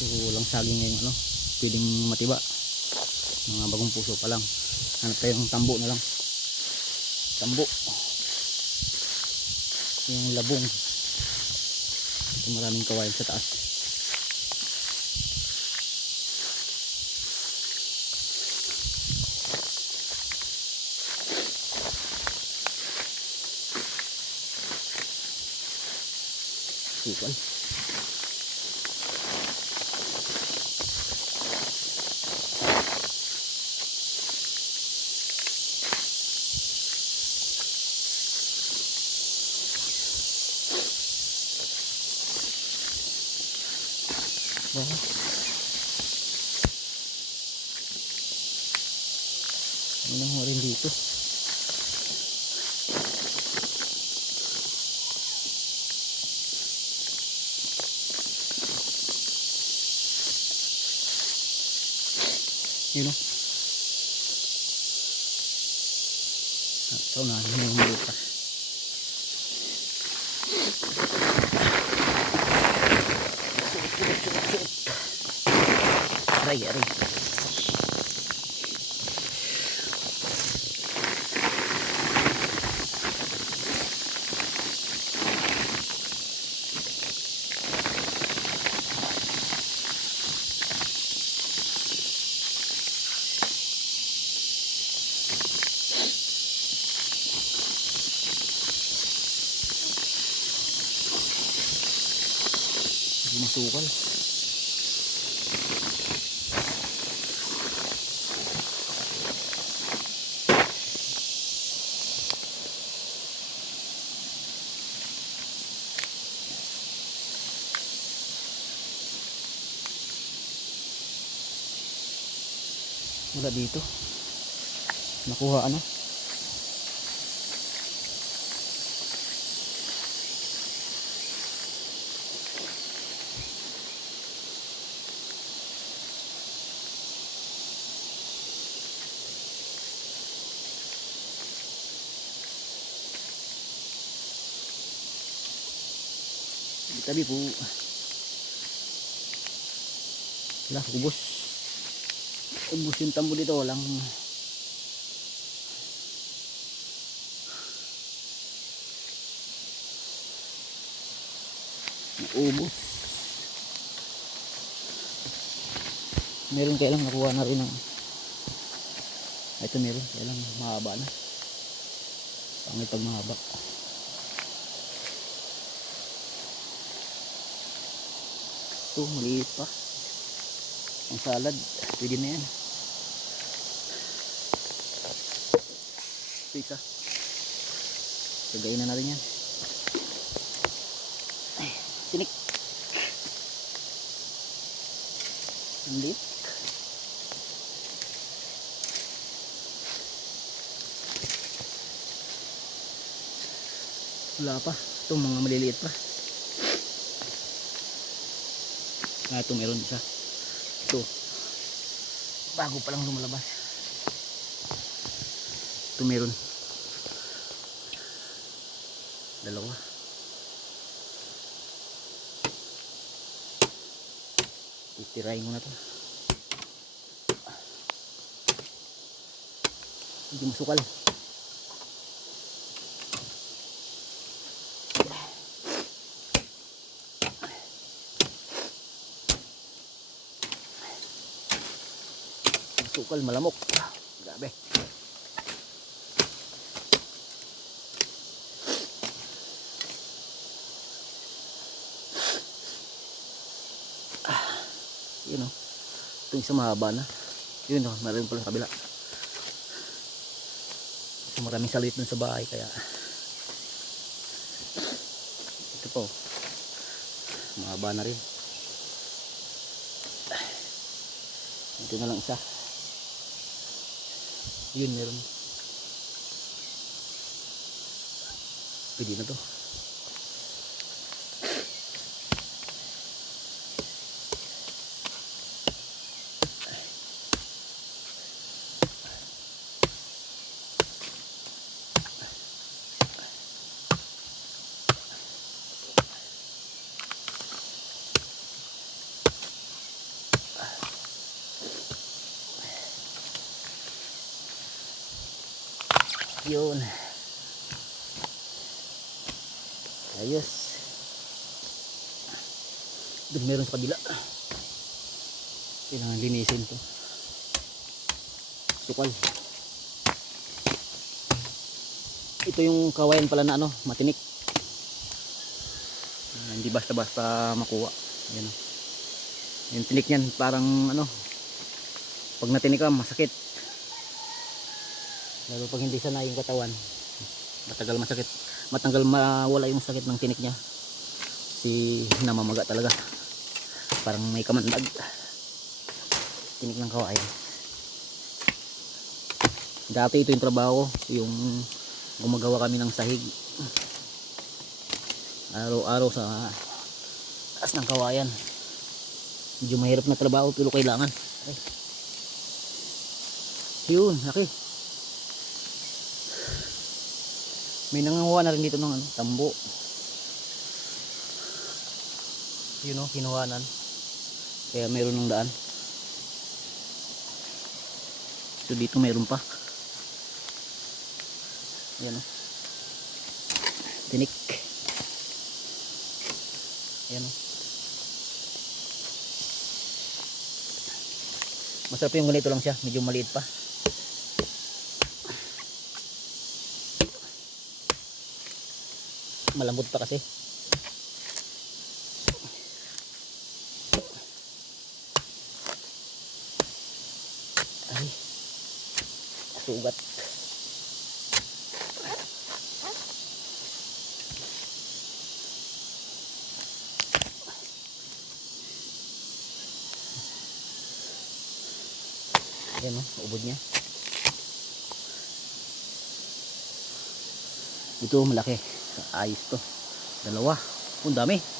So walang saging ngayon ano, pwedeng matiba. Mga bagong puso pa lang. Hanap tayo ng tambo na lang. Tambo. Yung labong. Ito maraming kawain sa taas. Sukal. Bah. Ano nga rin dito? Yun o. Ah, Sa unahan yung butas. Suot, Aray, aray. Masukal. Wala dito. Nakuha ano? Tabi po. Wala, ubos. Ubos yung tambo dito. Walang... Naubos. Meron kaya lang nakuha na rin ng... Ito meron. Kaya lang mahaba na. Pangit pag mahaba. Ito, maliit pa. Ang salad, pwede na yan. Isa. Tagayin na natin yan. Ay, tinik. Ang. Wala pa. Ito, mga maliliit pa. Ah, ito meron isa. Ito. Bago pa lang lumalabas. Ito meron. Dalawa. Itirahin ko na to. Hindi masukal. Sukal malamok. Grabe. Yun o. Ito isa mahaba na. Yun o, meron pala sa kabila. So, maraming salit dun sa bahay kaya ito po. Mahaba na rin. Ito na lang isa. Yun, meron. Pwede na to. Yun. Ayos. Doon meron sa kabila. Kailangan linisin to. Sukal. Ito yung kawayan pala na ano, matinik. Ah, hindi basta-basta makuha. Yan. Yung tinik niyan parang ano, pag natinik ka masakit. Lalo pag hindi sanay yung katawan, matagal masakit. Matanggal mawala yung sakit ng tinik niya. Si namamaga talaga. Parang may kamandag. Tinik ng kawayan. Dati ito yung trabaho, yung gumagawa kami ng sahig. Araw-araw sa taas ng kawayan. Medyo mahirap na trabaho pero kailangan. Ay. Yun, laki. May nanganguha na rin dito ng ano, tambo. Yun o, kinuhanan. Kaya mayroon ng daan. So dito mayroon pa. Yan o. Tinik. Yan o. Masarap yung ganito lang siya. Medyo maliit pa. Malambot pa kasi. Ay. Sugat. Yan o, ubod niya. Ito malaki. Ayos to. Dalawa. Ang dami.